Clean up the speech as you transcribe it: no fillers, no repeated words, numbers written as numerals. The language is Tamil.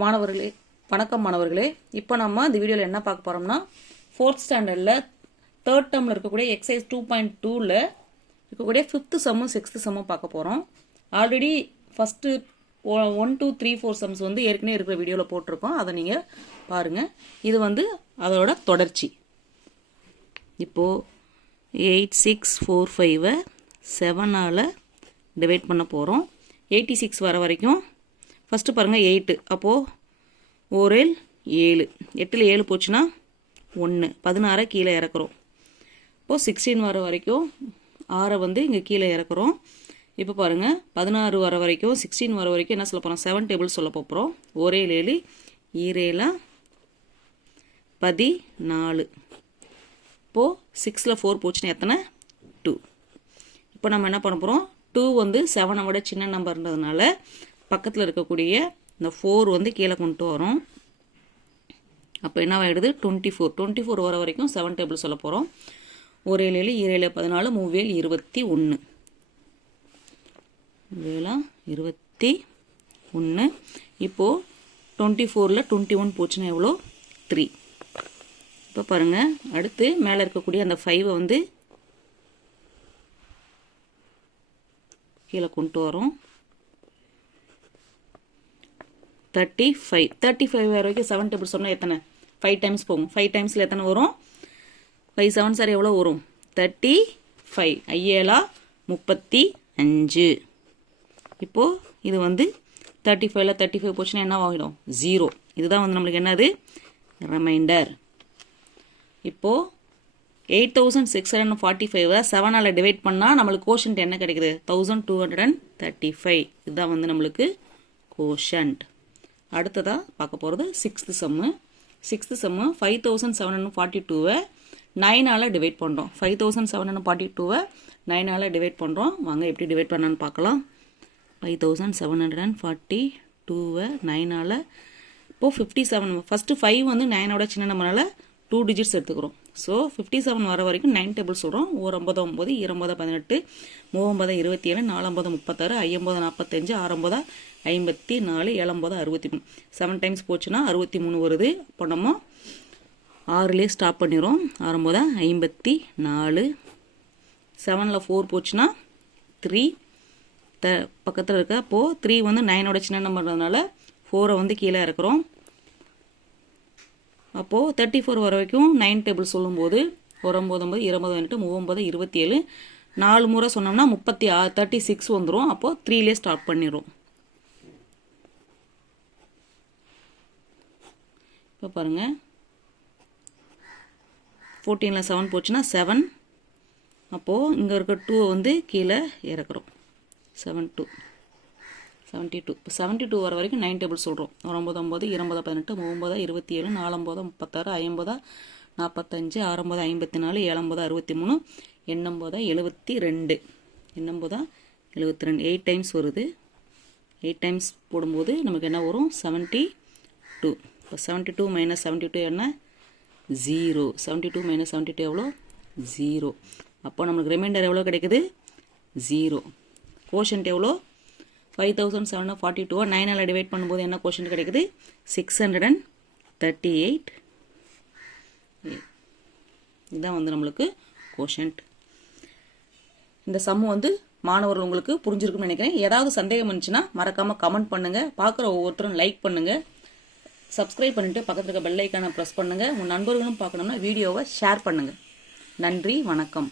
மாணவர்களே வணக்கம் மாணவர்களே. இப்போ நம்ம இந்த வீடியோவில் என்ன பார்க்க போகிறோம்னா 4th ஸ்டாண்டர்டில் 3rd டேர்மில் இருக்கக்கூடிய எக்ஸசைஸ் 2.2ல் இருக்கக்கூடிய 5th சம்மும் 6th சம்மும் பார்க்க போகிறோம். ஆல்ரெடி ஃபஸ்ட்டு 1 2 3 4 சம்ஸ் வந்து ஏற்கனவே இருக்கிற வீடியோவில் போட்டிருக்கோம், அதை நீங்கள் பாருங்கள். இது வந்து அதோட தொடர்ச்சி. இப்போது 8 6 4 5 7ஆல் டிவைட் பண்ண போகிறோம். 86 வர வரைக்கும் ஃபஸ்ட்டு பாருங்கள் 8, அப்போது ஓரேல் 7, 8ல் 7 போச்சுன்னா 1, 16 கீழே இறக்குறோம். இப்போது 16 வர வரைக்கும் 6 வந்து இங்கே கீழே இறக்குறோம். இப்போ பாருங்கள் 16 வர வரைக்கும் 16 வர வரைக்கும் என்ன சொல்ல போகிறோம், 7 டேபிள் சொல்ல போகிறோம். ஓரேல் 7 ஈரேலா 14. இப்போது 6ல் 4 போச்சுன்னா எத்தனை, 2. இப்போ நம்ம என்ன பண்ண போகிறோம், 2 வந்து 7ஐ விட சின்ன நம்பர்ன்றதுனால பக்கத்தில் இருக்கக்கூடிய இந்த 4 வந்து கீழே கொண்டு வரோம். அப்போ என்ன ஆகிடுது, 24 வர வரைக்கும் 7 டேபிள் சொல்ல போகிறோம். ஓரேல் 7 ஈரேல் 14 மூவேல் 21 21. இப்போது 24ல் 21 போச்சுன்னா எவ்வளோ, 3. இப்போ பாருங்கள் அடுத்து மேலே இருக்கக்கூடிய அந்த 5 வந்து கீழே கொண்டு வரோம். 35 வர வரைக்கும் 7 டேபிள் சொன்னால் எத்தனை, 5 டைம்ஸ் போகும். 5 டைம்ஸில் எத்தனை வரும், 5 7 சார் எவ்வளோ வரும், 35. 5 35. இப்போது இது வந்து 35ல் 35 போச்சுன்னா என்ன ஆகிடும், 0. இதுதான் வந்து நம்மளுக்கு என்னது, ரிமைண்டர். இப்போது 8645 7ஆல் டிவைட் பண்ணால் நம்மளுக்கு கோஷன்ட் என்ன கிடைக்குது, 1235. இதுதான் வந்து நம்மளுக்கு கோஷன்ட். அடுத்ததாக பார்க்க போகிறது 6th சம்மு. 6th சம்மு 5742 9ஆல் டிவைட் பண்ணுறோம். 5742 9ஆல் டிவைட் பண்ணுறோம். வாங்க எப்படி டிவைட் பண்ணான்னு பார்க்கலாம். 5742 9ஆல், இப்போது 57. ஃபஸ்ட்டு 5 வந்து 9ஓட சின்ன நம்பரால் 2 டிஜிட்ஸ் எடுத்துக்கிறோம். ஸோ 57 வர வரைக்கும் 9 டேபிள் சொல்கிறோம். 9 9 20 18 39 27 49 36 50 45 69 54 79 63. 7 டைம்ஸ் போச்சுன்னா 63 வருது. அப்போ நம்ம 6லே ஸ்டாப் பண்ணிடுறோம். 69 54. 7ல் 4 போச்சுன்னா 3 பக்கத்தில் இருக்க. அப்போது 3 வந்து 9ஓட சின்ன நம்பர்ன்றதுனால 4ஐ வந்து கீழே இறக்குறோம். அப்போது 34 வர வரைக்கும் 9 டேபிள் சொல்லும்போது 19 20 39 27 4 முறை சொன்னோம்னா 36 வந்துடும். அப்போது 3லே ஸ்டார்ட் பண்ணிடுறோம். இப்போ பாருங்கள் 14ல் 7 போச்சுன்னா 7. அப்போது இங்கே இருக்க 2 வந்து கீழே இறக்குறோம். 72. இப்போ 72 வர வரைக்கும் 9 டேபிள் சொல்கிறோம். 19 20 18 39 27 49 36 50 45 69 54 70 63 80 72. 8 டைம்ஸ் வருது. 8 டைம்ஸ் போடும்போது நமக்கு என்ன வரும், 72. இப்போ 72 - 72 என்ன, 0. 72 - 72 எவ்வளோ, 0. அப்போ நமக்கு ரிமைண்டர் எவ்வளோ கிடைக்குது, 0. கோஷன்ட் எவ்வளோ, 5742 9ஆல் டிவைட் பண்ணும்போது என்ன கோஷன்ட் கிடைக்குது, 638. இதுதான் வந்து நம்மளுக்கு கோஷன்ட். இந்த சம்மு வந்து மாணவர்கள் உங்களுக்கு புரிஞ்சிருக்குன்னு நினைக்கிறேன். ஏதாவது சந்தேகம் இருந்துச்சுன்னா மறக்காமல் கமெண்ட் பண்ணுங்கள். பார்க்குற ஒவ்வொருத்தரும் லைக் பண்ணுங்கள், சப்ஸ்கிரைப் பண்ணிவிட்டு பக்கத்தில் இருக்க பெல் ஐக்கானை ப்ரெஸ் பண்ணுங்கள். உங்கள் நண்பர்களும் பார்க்கணும்னா வீடியோவை ஷேர் பண்ணுங்கள். நன்றி, வணக்கம்.